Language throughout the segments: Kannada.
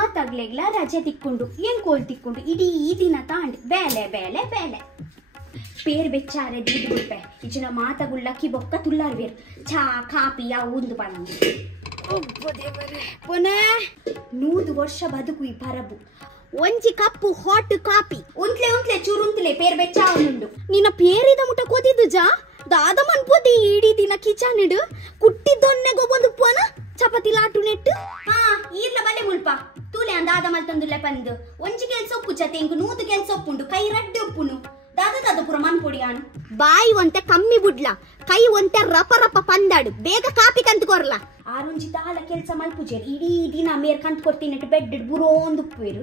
ಮಾತಾಗ್ಲೆಗ್ಲ ರಜೆ ತಿಕ್ಕೊಂಡು ಏನ್ ಕೋಲ್ ತಿಕ್ಕೊಂಡು ಇಡೀ ದಿನ ತಾಂಡ್ ಬೇಲೆ ಬೇಲೆ ಬೇಲೆ ಪೇರ್ ಬೆಚ್ಚಾರೆ ದೀಡ್ ರೂಪೆ ಇಜಿನ ಮಾತಗುಳ್ಳಕ್ಕಿ ಬೊಕ್ಕ ತುಳ್ಳಾರ್ವೇರು ಚಾ ಕಾಪಿ ಒಂದು ಬಣ್ಣ ಪುನಃ 100 ವರ್ಷ ಬದುಕು ಈ ಪರಬು ಒಂಜಿ ಕಪ್ಪು ಹಾಟ್ ಕಾಪಿ ಉಂತ್ಲೆ ಚೂರುಂತ್ಲೆ ಪೇರ್ ಬೆಚ್ಚಾವನುಂಡು ನಿನ್ನ ಪೇರಿದ ಮುಟ ಕೋದಿದ್ದು ಜಾ ದಾದ ಮನ್ಪೋದಿ ಇಡೀ ದಿನ ಕಿಚನ್ ಕುಟ್ಟಿದ್ದೊನ್ನೆಗೋ ಒಂದು ಪೋನ ಚಪಾತಿ ಲಾಟು ನೆಟ್ಟು ಈರ್ಲ ಬಲೆ ಮುಲ್ಪ ತೂಲೆ ದಾದ ಮಲ್ತೊಂದುಲ್ಲೆ ಪಂದು ಒಂಜಿ ಕೆಲ್ಸ ಒಪ್ಪು ಚತೆ ಇಂಕು 100 ಕೆಲ್ಸ ಒಪ್ಪುಂಡು ಕೈ ರಡ್ಡೆ ಒಪ್ಪುನು ದಾದ ಪುರ ಮನ್ಪೊಡಿಯಾನು ಬಾಯಿ ಒಂತೆ ಕಮ್ಮಿ ಬುಡ್ಲ ಕೈ ಒಂತೆ ರಪ ರಪ ಪಂದಾಡು ಬೇಗ ಕಾಪಿ ಕಂತ್ಕೊರ್ಲ ಆರೊಂಜಿ ತಾಲ ಕೆಲ್ಸ ಮಲ್ಪುಜೇರು ಇಡೀ ದಿನ ಮೇರ್ ಕಂತ್ ಕೊಡ್ತೀನಿ ಬೆಡ್ ಬುರೋಂದು ಉಪ್ಪೇರು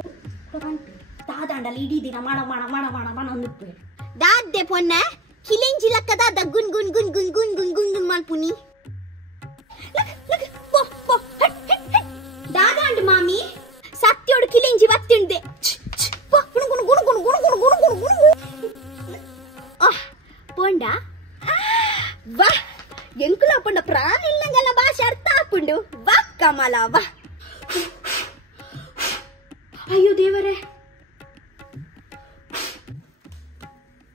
ದಾದಾಂಡಲ್ಲಿ ಇಡೀ ದಿನ ಮಣ ಮಣ ಮಣ ಮಣ ಮಣ ಒಂದು ಉಪ್ಪೇರು ದಾದ್ದೆ ಪೊನ್ನೆ ಕಿಲೆಂಜಿ ಲಕ್ಕ ದಾದ ಗುನ್ ಗುನ್ ಗುನ್ ಗುನ್ ಗುನ್ ಗುನ್ ಗುನ್ ಗುನ್ ಮಲ್ಪುನಿ ದಾದಾಂಡು ಮಾಮಿ ಸತ್ಯೋಡು ಕಿಲೆಂಜಿ ಬತ್ತಿಂಡೆ ಪೋಂಡ ವಾ ಎಂಕುಲ ಪೊಂಡ ಪ್ರಾಣ ಇಲ್ಲಂಗಲ್ಲ ಭಾಷೆ ಅರ್ಥ ಹಾಕೊಂಡು ವಾ ಕಮಲ ವಾ ಅಯ್ಯೋ ದೇವರೇ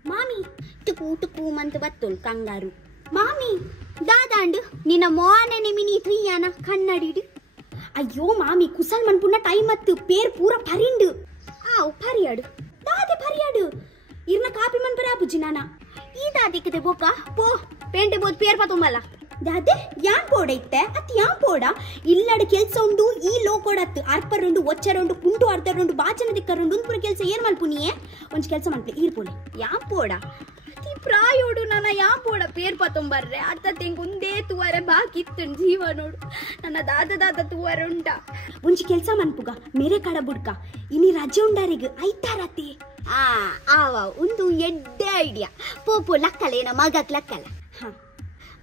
ಮಾಮಿ ಟುಕು ಟುಕು ಮಂತ ಬತ್ತೋಳು ಕಂಗಾರು ಮಾಮಿ ದಾದಾಂಡು ನಿನ್ನ ಮೋನೆ ನಿಮಿನಿ ತುಯ್ಯಾನ ಕನ್ನಡಿಡು ಅಯ್ಯೋ ಮಾಮಿ ಕುಸಲ್ ಮನ್ಪುಣ್ಣ ಟೈಮ್ ಅತ್ತು ಪೇರ್ ಪೂರ ಪರಿಂಡು ಪರಿಯಾಡು ದಾದೆ ಪರಿಯಾಡು ಇರ್ನ ಕಾಪಿ ಮನ್ಪರ ಬುಜ್ಜಿ ನಾನ ಈ ದಾದಿಕ್ಕದೆ ಬೋಕ ಪೋ ಪೇಂಟೆ ಬೋದು ಪೇರ್ ಪತುಂಬಲ್ಲ ದಾದೆ ಯಾನ್ ಪೋಡ ಇತ್ತೆ ಅತ್ ಯಾನ್ ಪೋಡ ಇಲ್ಲಡು ಕೆಲ್ಸ ಉಂಡು ಈ ಲೋ ಕೊಡತ್ತು ಅರ್ಪರುಂಡು ಒಚ್ಚರುಂಡು ಪುಂಟು ಅರ್ಧರುಂಡು ಬಾಚನ ದಿಕ್ಕರುಂಡು ಉಂಪುರ ಕೆಲ್ಸ ಏನ್ ಮಲ್ಪುನಿಯೇ ಒಂಜಿ ಕೆಲ್ಸ ಮಲ್ಪೆ ಈರ್ಪೋಲೆ ಯಾನ್ ಪೋಡ ಅತಿ ಪ್ರಾಯೋಡು ನನ್ನ ಯಾನ್ ಪೋಡ ಪೇರ್ ಪತುಂಬರ್ರೆ ಅತ್ತ ತೆಂಗ್ ಉಂದೇ ತುವರೆ ಬಾಕಿತ್ತು ಜೀವ ನೋಡು ನನ್ನ ದಾದ ತುವರ ಉಂಟ ಒಂಜಿ ಕೆಲ್ಸ ಮನ್ಪುಗ ಮೇರೆ ಕಡ ಬುಡ್ಕ ಇನಿ ರಜೆ ಉಂಡಾರಿಗ ಐತಾರತಿ ಆವ ಒಂದು ಎಡ್ಡೆ ಐಡಿಯಾ ಪೋಪು ಲಕ್ಕಲ ಏನ ಮಗಕ್ ಲಕ್ಕಲ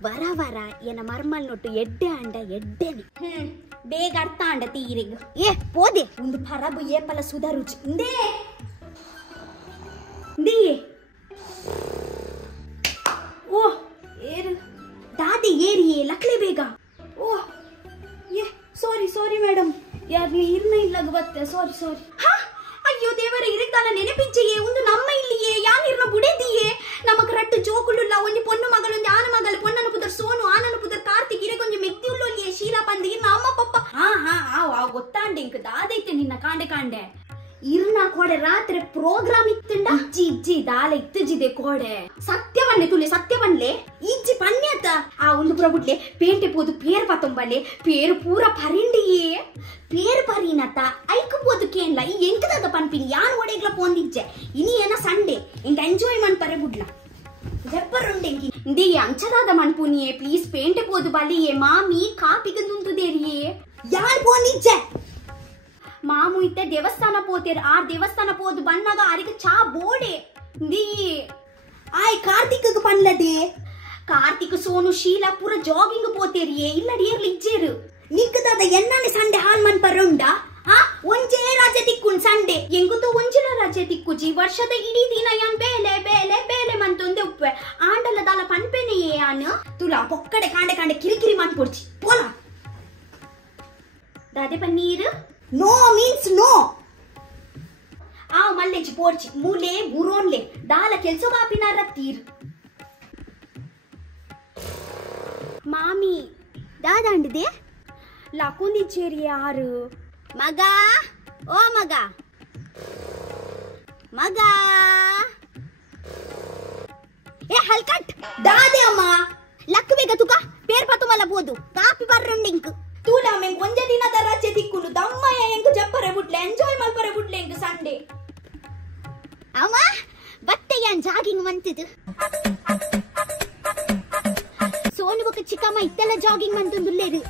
ವರ ವರ ಏನ ಮರ್ಮಲ್ ನೋಟು ಎಡ್ಡೆ ಅಂಡ ಎಡ್ಡೆನಿ ಬೇಗ ಅರ್ಥ ಅಂಡ ತೀರಿಗ ಏ ಪೋದೆ ಒಂದು ಪರಬು ಏಪಲ ಸುಧಾ ರುಚಿ ಇಂದೇ ಓ ಏರು ದಾದಿ ಏರಿಯೇ ಲಕ್ಲೆ ಬೇಗ ಓ ಏ ಸಾರಿ ಮೇಡಮ್ ಯಾರು ಇರ್ನ ಇಲ್ಲಾಗ ಬತ್ತೆ ಸಾರಿ ಅಯ್ಯೋ ದೇವರ ಇರಿದ್ದಾಲ ನೆನಪಿಜ್ಜೆಯೇ ಒಂದು ನಮ್ಮ ಇಲ್ಲಿಯೇ ಯಾನಿರ್ನ ಬುಡೆದಿಯೇ ನಮಕ್ ರಟ್ಟು ಜೋಕುಳುಲ್ಲ ಒಂಜಿ ಪೊನ್ನು ಮಗಳು ಒಂಜಿ ಆನ ಮಗಳು ಪೊನ್ನನ ಪುದರ್ ಸೋನು ಆನನ ಪುದರ್ ಕಾರ್ತಿಕ್ ಇರೆ ಕೊಂಚ ಮೆತ್ತಿ ಉಳ್ಳೊಲ್ಲಿಯೇ ಶೀಲಾ ಪಂದಿ ಇರ್ನ ಅಮ್ಮ ಪಪ್ಪ ಗೊತ್ತಾಂಡೆ ಇಂಕ ದಾದೈತೆ ನಿನ್ನ ಕಾಂಡೆ ಇರ್ನ ಕೋಡೆ ರಾತ್ರಿ ಪ್ರೋಗ್ರಾಮ್ ಇತ್ತಂಡ ಇಜ್ಜಿ ದಾಲ ಇತ್ತಜಿದೆ ಕೋಡೆ ಸತ್ಯವನ್ಲೆ ಇಜ್ಜಿ ಪನ್ಯತ ಒಂದು ಪುರ ಬುಡ್ಲೆ ಪೇಂಟೆ ಪೋದು ಪೇರ್ ಪತೊಂಬಲೆ ಪೇರು ಪೂರ ಪರಿಂಡಿಯೇ ಪೇರ್ ಪರಿನತ ಐಕ್ ಪೋದು ಕೇನ್ಲ ಈ ಎಂಕದಾಗ ಪನ್ಪಿನಿ ಯಾನ್ ಒಡೆಗ್ಲ ಪೋಂದಿಜ್ಜೆ ಇನಿ ಏನ ಸಂಡೆ ಇಂಕ ಎಂಜಾಯ್ ಮನ್ಪರೆ ಬುಡ್ಲ ಜಪ್ಪರುಂಡೆಂಕಿ ಇಂದೇ ಅಂಚದಾದ ಮನ್ಪುನಿಯೇ ಪ್ಲೀಸ್ ಪೇಂಟೆ ಪೋದು ಬಲಿಯೇ ಮಾಮಿ ಕಾಪಿಗೆ ನುಂತುದೇರಿಯೇ ಯಾನ್ ಪೋಂದಿಜ್ಜೆ ಮಾಮು ಇತ್ತೆ ದೇವಸ್ಥಾನ ಪೋತೇರು ಆ ದೇವಸ್ಥಾನ ಪೋದು ಬಣ್ಣಗ ಆರಿಗೆ ಚಾ ಬೋಡೆ ದಿ ಕಾರ್ತಿಕ್ ಪನ್ಲದೆ ಕಾರ್ತಿಕ್ ಸೋನು ಶೀಲಾ ಪೂರ ಜಾಗಿಂಗ್ ಪೋತೇರಿಯೇ ಇಲ್ಲಡಿಯರ್ಲಿ ಇಜ್ಜೇರು ನಿಕ್ಕದಾದ ಎನ್ನನೆ ಸಂಡೆ ಹಾನ್ ಮನ್ಪರುಂಡ ಒಂಜೇ ರಾಜೆ ತಿಕ್ಕುನ್ ಸಂಡೆ ಎಂಗುತ್ತು ಒಂಜಿನ ರಾಜೆ ತಿಕ್ಕುಜಿ ವರ್ಷದ ಇಡೀ ದಿನ ಯಾನ್ ಬೇಲೆ ಬೇಲೆ ಬೇಲೆ ಮಂತೊಂದೆ ಉಪ್ಪೆ ಆಂಡಲ ದಾಲ ಪನ್ಪೆನೆಯೇ ಯಾನ್ ತುಲಾ ಪೊಕ್ಕಡೆ ಕಾಂಡೆ ಕಿರಿಕಿರಿ ಮನ್ಪೊಡ್ಚಿ ಪೋಲ ದಾದೆ ಪನ್ನೀರು ನೋ ಮೀನ್ಸ್ ನೋ ಮಲ್ಲೆಂಚಿ ಪೋರ್ಚಿ ಮೂಲೆ ಬುರೋನ್ಲೆ ದಾಲ ಕೆಲ್ಸ ಕಾಪಿನಾರ ತೀರ್ ಮಾಮಿ ದಾದಾಂಡಿದೆ ಲಕುಂದಿಚೇರಿ ಯಾರು ಮಗ ಓ ಮಗ ಏ ಹಲ್ಕಟ್ ದಾದೆ ಅಮ್ಮ ಲಕ್ ಬೇಗ ತುಕ ಪೇರ್ ಪತುಮಲ ಬೋದು ಕಾಪಿ ಬರ್ರಂಡಿಂಕ್ ತೂಲ ಮೆಂಗ್ ಒಂಜೆ ದಿನದ ರಜೆ ತಿಕ್ಕುಂಡು ದಮ್ಮಯ್ಯ ಎಂಕು ಜಪ್ಪರೆ ಬುಡ್ಲೆ ಎಂಜಾಯ್ ಮಲ್ಪರೆ ಬುಡ್ಲೆ ಎಂಕು ಸಂಡೆ ಅಮ್ಮ ಬತ್ತೆಯಾನ್ ಜಾಗಿಂಗ್ ಮಂತಿದು ಸೋನು ಬೊಕ ಚಿಕ್ಕಮ್ಮ ಇತ್ತೆಲ್ಲ ಜಾಗಿಂಗ್ ಮಂತುಂದುಲ್ಲೆರು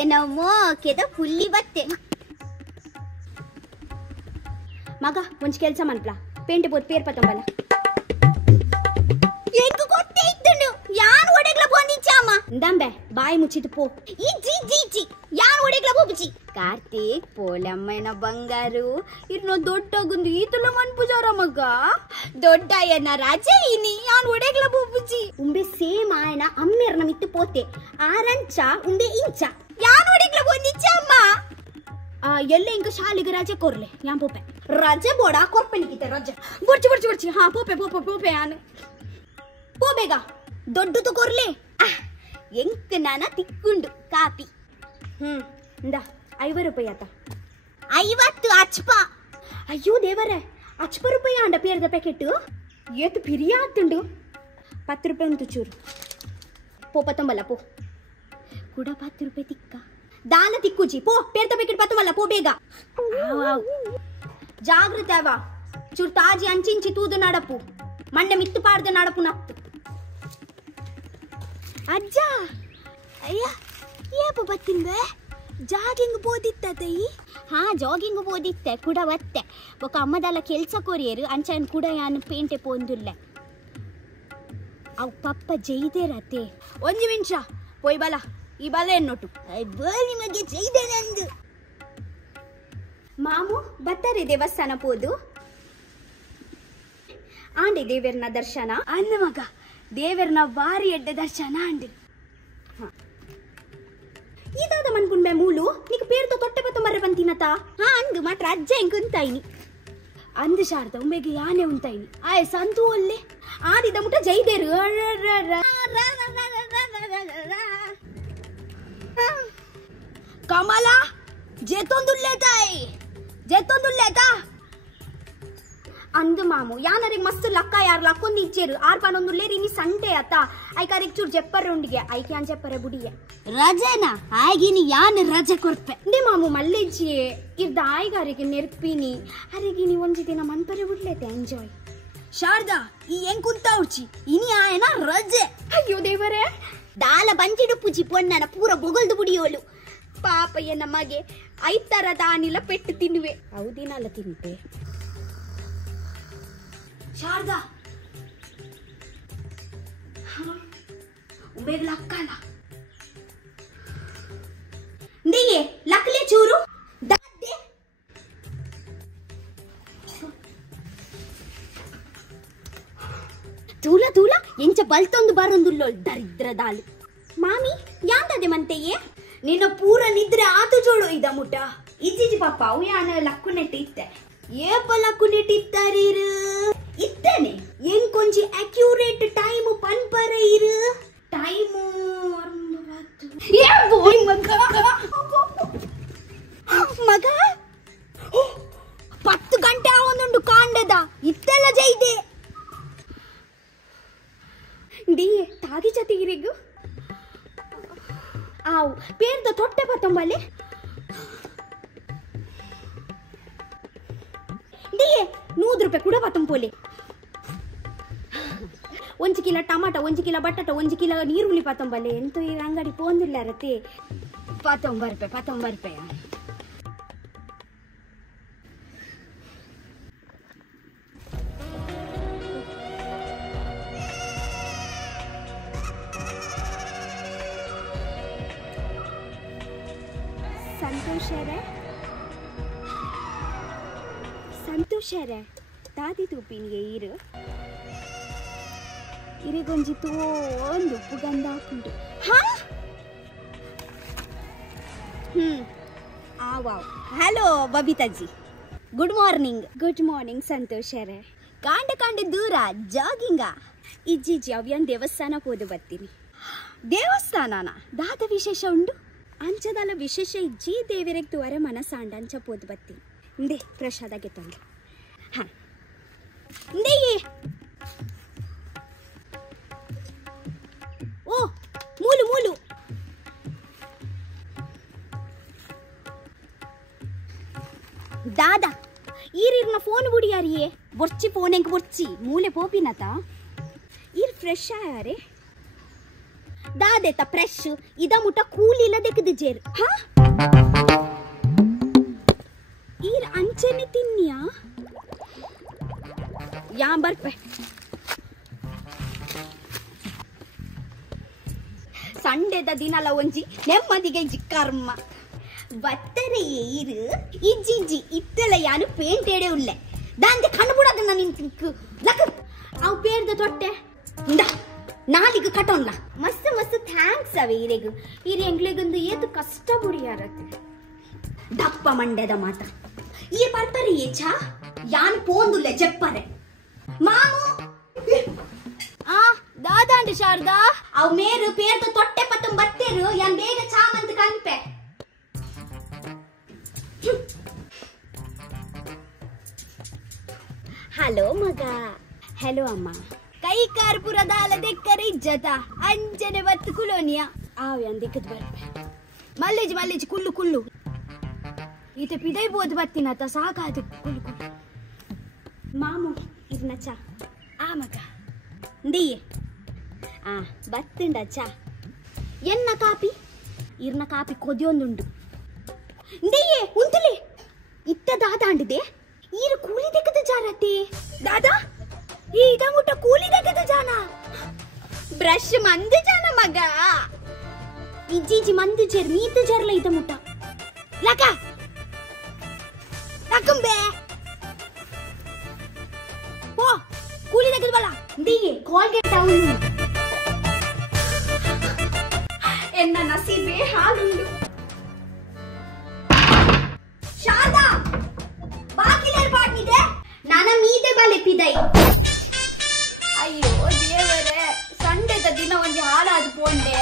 ಏನಮ್ಮೋ ಕೆದ ಫುಲ್ಲಿ ಬತ್ತೆ ಮಗ ಒಂಜಿ ಕೆಲ್ಸ ಮನ್ಪ್ಲ ಪೇಂಟೆ ಬೋದು ಪೇರ್ ಪತಂಬಲ ಎಂಕು ಗೊತ್ತೇ ಇತ್ತುಂಡು ಯಾನ್ ಒಡೆಗ್ಲ ಬಂದಿಚ್ಚಮ್ಮ ದಂಬೆ ಬಾಯಿ ಮುಚ್ಚಿತು ಪೋ ಇಜ್ಜಿ ಯಾನ್ ಒಡೆಗ್ಲ ಬೋಬುಚಿ ಕಾರ್ತಿಕ್ ಪೋಲಮ್ಮನ ಬಂಗಾರು ಇರ್ನೋ ದೊಡ್ಡಗುಂದು ಈತುಲ ಮನ್ಪುಜಾರ ಮಗ ದೊಡ್ಡ ಎನ್ನ ರಾಜೆ ಇನಿ ಯಾನ್ ಒಡೆಗ್ಲ ಬೋಬುಚಿ ಉಂಬೆ ಸೇಮ್ ಆಯನ ಅಮ್ಮೆರ್ನ ಮಿತ್ತು ಪೋತೆ ಆರಂಚ ಉಂಬೆ ಇಂಚ ಯಾನ್ ಒಡೆಗ್ಲ ಬಂದಿಚ್ಚ ಅಮ್ಮ ಎಲ್ಲ ಇಂಕ ಶಾಲೆಗೆ ರಜೆ ಕೊರ್ಲೆ ಯಾನ್ ಪೋಪೆ ರಜೆ ಬೋಡ ಕೊರ್ಪೆನಿಗಿತೆ ರಜೆ ಬರ್ಚಿ ಬರ್ಚಿ ಬರ್ಚಿ ಹಾ ಪೋಪೆ ಪೋಪೆ ಪೋಪೆ ಯಾನ್ ಪೋ ಬೇಗ ದೊಡ್ಡದು ಕೊರ್ಲೆ ಎಂಕ ನಾನ ತಿಕ್ಕೊಂಡು ಕಾಪಿ ಇಂದ 5 ರೂಪಾಯಿ ಆತ 50 ಅಚ್ಪ ಅಯ್ಯೋ ದೇವರೇ ಅಚ್ಪ ರೂಪಾಯಿ ಅಂಡ ಪೇರ್ದ ಪ್ಯಾಕೆಟ್ ಏತು ಪಿರಿಯ ಆತುಂಡು 10 ರೂಪಾಯಿ ಉಂಟು ಚೂರು ಪೋ ಪತ್ತೊಂಬಲ್ಲ ಪೋ ಕೂಡ 10 ರೂಪಾಯಿ ತಿಕ್ಕ ದಾನ ತಿಕ್ಕುಜಿ ಪೋ ಪೇರ್ದ ಪ್ಯಾಕೆಟ್ ಪತ್ತೊಂಬಲ್ಲ ಪೋ ಬೇಗ ಜಾಗ್ರತೆ ಅವ ಚೂರು ತಾಜಿ ಅಂಚಿಂಚಿ ತೂದು ನಡಪು ಮಂಡೆ ಮಿತ್ತು ಪಾಡ್ದ ನಡಪು ನತ್ತು ಅಜ್ಜ ಅಯ್ಯ ಏಪ ಬತ್ತಿಂಬೆ ಜಾಗಿಂಗ್ ಬೋದಿತ್ತದಯಿ ಹಾ ಜಾಗಿಂಗ್ ಬೋದಿತ್ತೆ ಕೂಡ ಬತ್ತೆ ಬೊಕ ಅಮ್ಮದಲ್ಲ ಕೆಲ್ಸ ಕೊರಿಯರು ಅಂಚನ್ ಕೂಡ ಯಾನು ಪೇಂಟೆ ಪೋಂದುಲ್ಲ ಅವು ಪಪ್ಪ ಜೈದೇರತೆ ಒಂದು ನಿಮಿಷ ಪೋಯ್ ಬಲ ಈ ಬಲ ಎನ್ನೊಟ್ಟು ನಿಮಗೆ ಜೈದೆ ನಂದು ಮಾಮು ಬತ್ತಾರೆ ದೇವಸ್ಥಾನ ಪೋದು ಆಂಡೆ ದೇವರನ ದರ್ಶನ ಅನ್ನ ಮಗ ದೇವರನ ಬಾರಿ ಎಡ್ಡೆ ದರ್ಶನ ಆಂಡೆ ಇದಾದ ಮನ್ಕುಂಬೆ ಮೂಲು ನೀಕು ಪೇರ್ತ ತೊಟ್ಟೆ ಬತ್ತ ಮರ್ರೆ ಬಂತಿನತ ಹಾ ಅಂದು ಮಾತ್ರ ಅಜ್ಜ ಹೆಂಗ್ ಉಂತಾಯಿನಿ ಅಂದು ಶಾರದ ಉಂಬೆಗೆ ಯಾನೆ ಉಂತಾಯಿನಿ ಆಯ್ ಸಂತು ಒಲ್ಲೆ ಆದಿದ ಮುಟ ಜೈದೇರು ಕಮಲ ಜೇತೊಂದುಲ್ಲೇತಾಯಿ ಜೇತೊಂದುಲ್ಲೇತಾ ಅಂದು ಮಾಮು ಯಾನರಿಗೆ ಮಸ್ತ್ ಲಕ್ಕ ಯಾರು ಲಕ್ಕೊಂದು ಇಚ್ಚೇರು ಆರ್ಪಾನೊಂದುಲ್ಲೇರಿ ನೀ ಸಂಡೆ ಆತ ಐಕಾರಿಗೆ ಚೂರು ಜೆಪ್ಪರ್ ಉಂಡಿಗೆ ಐಕೆ ಅನ್ ಜೆಪ್ಪರೆ ಬುಡಿಗೆ ರಜೆನಾ ಆಗಿನಿ ಯಾನ್ ರಜೆ ಕೊರ್ಪೆ ದೇ ಮಾಮು ಮಲ್ಲೆಜ್ಜಿ ಇರ್ದ ಆಯ್ಗಾರಿಗೆ ನೆರ್ಪಿನಿ ಅರಿಗಿನಿ ಒಂಜಿ ದಿನ ಮನ್ಪರೆ ಬಿಡ್ಲೇತೆ ಎಂಜಾಯ್ ಶಾರದಾ ಈ ಹೆಂಗ್ ಕುಂತ ಉಚ್ಚಿ ಇನಿ ಆಯನ ರಜೆ ಅಯ್ಯೋ ದೇವರೇ ದಾಲ ಬಂಚಿಡು ಪೂಜಿ ಪೊನ್ನನ ಪೂರ ಬೊಗಲ್ದು ಬುಡಿಯೋಳು ಪಾಪಯ್ಯ ನಮಗೆ 5 ತರ ದಾನಿಲ ಪೆಟ್ಟು ತಿನ್ನುವೆ ಹೌದಿನಲ್ಲ ತಿಂತೆ ಶಾರದಾ ಉಬೇಗ ಲಕ್ಕಲ್ಲ ನೀಯೇ ಲಕ್ಲೆ ಚೂರು ದಾದೆ ತೂಲ ತೂಲ ಎಂಚ ಬಲ್ತೊಂದು ಬರೊಂದುಲ್ಲೋಳ್ ದರಿದ್ರ ದಾಲು ಮಾಮಿ ಯಾಂತದೆ ಮಂತೆಯೇ ನಿನ್ನ ಪೂರ ನಿದ್ರೆ ಆತು ಜೋಳು ಇದ ಮುಟ ಇಜ್ಜಿಜಿ ಪಾಪ ಅವು ಯಾನ ಲಕ್ಕು ನೆಟ್ಟಿ ಇತ್ತೆ ಏಪ ಲಕ್ಕು ನೆಟ್ಟಿತ್ತಾರೀರು ಇತ್ತೇನೆ ಹೆಂಗ್ ಕೊಂಚಿ ಅಕ್ಯುರೇಟ್ ಟೈಮ್ ಪನ್ಪರ ಇರು ಟೈಮ್ ಮಗ 10 ಗಂಟೆ ಆವೊಂದುಂಡು ಕಾಂಡದ ಇತ್ತೆಲ್ಲ ಜೈದೆ ಡಿ ತಾಗಿ ಜತಿಗಿರಿಗು ಆವು ಪೇರ್ದ ತೊಟ್ಟೆ ಪತ್ತೊಂಬಲೆ ಡಿಯೇ 100 ರೂಪಾಯಿ ಕೂಡ ಪತ್ತೊಂಪೋಲೆ 1 ಕಿಲೋ ಟಮಾಟ 1 ಕಿಲೋ ಬಟಾಟ 1 ಕಿಲೋ ನೀರುಳ್ಳಿ ಪತ್ತೊಂಬಲೆ ಎಂತ ಈ ಅಂಗಡಿ ಪೋಂದಿಲ್ಲ ರತೆ 19 ರೂಪಾಯಿ ಸಂತೋಷರೇ ದಾದಿ ತೂಪಿನಿಗೆ ಇರಿಗೊಂಜಿ ಒಂದು ಉಪ್ಪು ಗಂಧ ಹಾಕೊಂಡು ವಾವ್ ಹಲೋ ಬಬಿತಾಜಿ ಗುಡ್ ಮಾರ್ನಿಂಗ್ ಸಂತೋಷರೇ ಕಾಂಡ ದೂರ ಜಾಗಿಂಗ ಇಜ್ಜಿಜಿ ಅವ್ಯನ್ ದೇವಸ್ಥಾನ ಹೋದು ಬರ್ತೀನಿ ದೇವಸ್ಥಾನನ ದಾದ ವಿಶೇಷ ಉಂಡು ಅಂಚದಲ್ಲ ವಿಶೇಷ ಇಜ್ಜಿ ದೇವರಿಗೆ ತುವರೆ ಮನಸ್ಸಾಂಡ ಅಂಚ ಪೋದು ಬರ್ತೀನಿ ಇಂದೇ ಪ್ರಸಾದಕ್ಕೆ ತಂದೆ ಹಾ ಇಂದೇ ಓ ಮೂಲು ದಾದಾ ಈರಿರ್ನ ಫೋನ್ ಬುಡಿಯಾರಿಯೇ ಬೊರ್ಚಿ ಫೋನ್ ಹೆಂಗ್ ಬೊರ್ಚಿ ಮೂಲೆ ಪೋಪಿನತ ಈರ್ ಫ್ರೆಶ್ ಆಯಾರೆ ದಾದೆತ ಫ್ರೆಶ್ ಇದ ಮುಟ ಕೂಲಿಲ್ಲ ದೆಕ್ಕದು ಜೇರು ಹಾ ಈರ್ ಅಂಚೆನೆ ತಿನ್ನಿಯಾ ಯಾ ಬರ್ಪೆ ಸಂಡೆದ ದಿನಲ ಒಂಜಿ ನೆಮ್ಮದಿಗೆ ಜಿಕ್ಕರ್ಮ ಬತ್ತರೆ ಏರು ಇಜ್ಜಿಜ್ಜಿ ಇತ್ತೆಲ್ಲ ಯಾನು ಪೇಂಟ್ ಎಡೆ ಉಳ್ಳೆ ದಾಂತೆ ಕಣ್ಬಿಡೋದು ನಾನು ನಿಂತು ಲಕ್ಕ ಅವು ಪೇರ್ದ ತೊಟ್ಟೆ ನಾಲಿಗೆ ಕಟೋಣ್ಣ ಮಸ್ತ್ ಥ್ಯಾಂಕ್ಸ್ ಅವೇ ಈರೆಗು ಈರೆ ಎಂಗ್ಳಿಗೊಂದು ಏತು ಕಷ್ಟ ಬುಡಿಯಾರತ್ತೆ ದಪ್ಪ ಮಂಡ್ಯದ ಮಾತ ಈ ಪರ್ಪರಿ ಚಾ ಯಾನ್ ಪೋಂದುಲೆ ಜೆಪ್ಪರೆ ಮಾಮು ಆ ದಾದಾಂಡಿ ಶಾರದಾ ಅವ್ ಮೇರು ಪೇರ್ದು ತೊಟ್ಟೆ ಪತ್ತು ಬತ್ತೇರು ಯಾನ್ ಬೇಗ ಚಾ ಮಂತ್ ಕನ್ಪೆ ಹಲೋ ಮಗ ಹಲೋ ಅಮ್ಮ ಕೈ ಕಾರ್ಪುರದ ಅಲದೆಕ್ಕರೆ ಇಜ್ಜತ ಅಂಜನೆ ಬತ್ತು ಕುಲೋನಿಯಾ ಆವ್ಯಾನ್ ದಿಕ್ಕದ್ ಬರ್ಪೆ ಮಲ್ಲೇಜ್ ಮಲ್ಲೇಜ್ ಕುಲ್ಲು ಕುಲ್ಲು ಈತ ಪಿದೈ ಬೋದು ಬತ್ತಿನತ ಸಾಕಾದ ಕುಲ್ಲು ಕುಲ್ಲು ಮಾಮು ಇರ್ನ ಚಾ ಆ ಮಗ ndiye ಬತ್ತುಂಡ ಚಾ ಎನ್ನ ಕಾಪಿ ಇರ್ನ ಕಾಪಿ ಕೊದಿಯೊಂದುಂಡು ndiye ಉಂತಲೆ ಇತ್ತ ದಾದಾಂಡಿದೆ ಈರು ಕೂಲಿ ತೆಗೆದ ಜಾರತೆ ದಾದಾ ಈ ಇದಮುಟ ಕೂಲಿ ತೆಗೆದ ಜಾನ ಬ್ರಷ್ ಮಂದು ಜಾನ ಮಗ ಇಜ್ಜಿಜಿ ಮಂದು ಜೇರ್ ಮೀತು ಜರ್ಲ ಇದಮುಟ ಲಕ ಲಕಂಬೆ ಓ ಕೂಲಿ ತೆಗೆದ ಬಲ ndiye ಕೋಲ್ಗೇಟ್ ಟೌನ್ ಎನ್ನ ನಸೀಬೆ ಹಾಲುಂಡು ಶಾರದಾ ಬಾಕಿಲೇರ್ ಪಾಡ್ನಿದೆ ನನ್ನ ಮೀದೆ ಬಲೆ ಪಿದೈ ಅಯ್ಯೋ ದೇವರೇ ಸಂಡೆದ ದಿನ ಒಂಜಿ ಹಾಲಾದು ಪೋಂಡೆ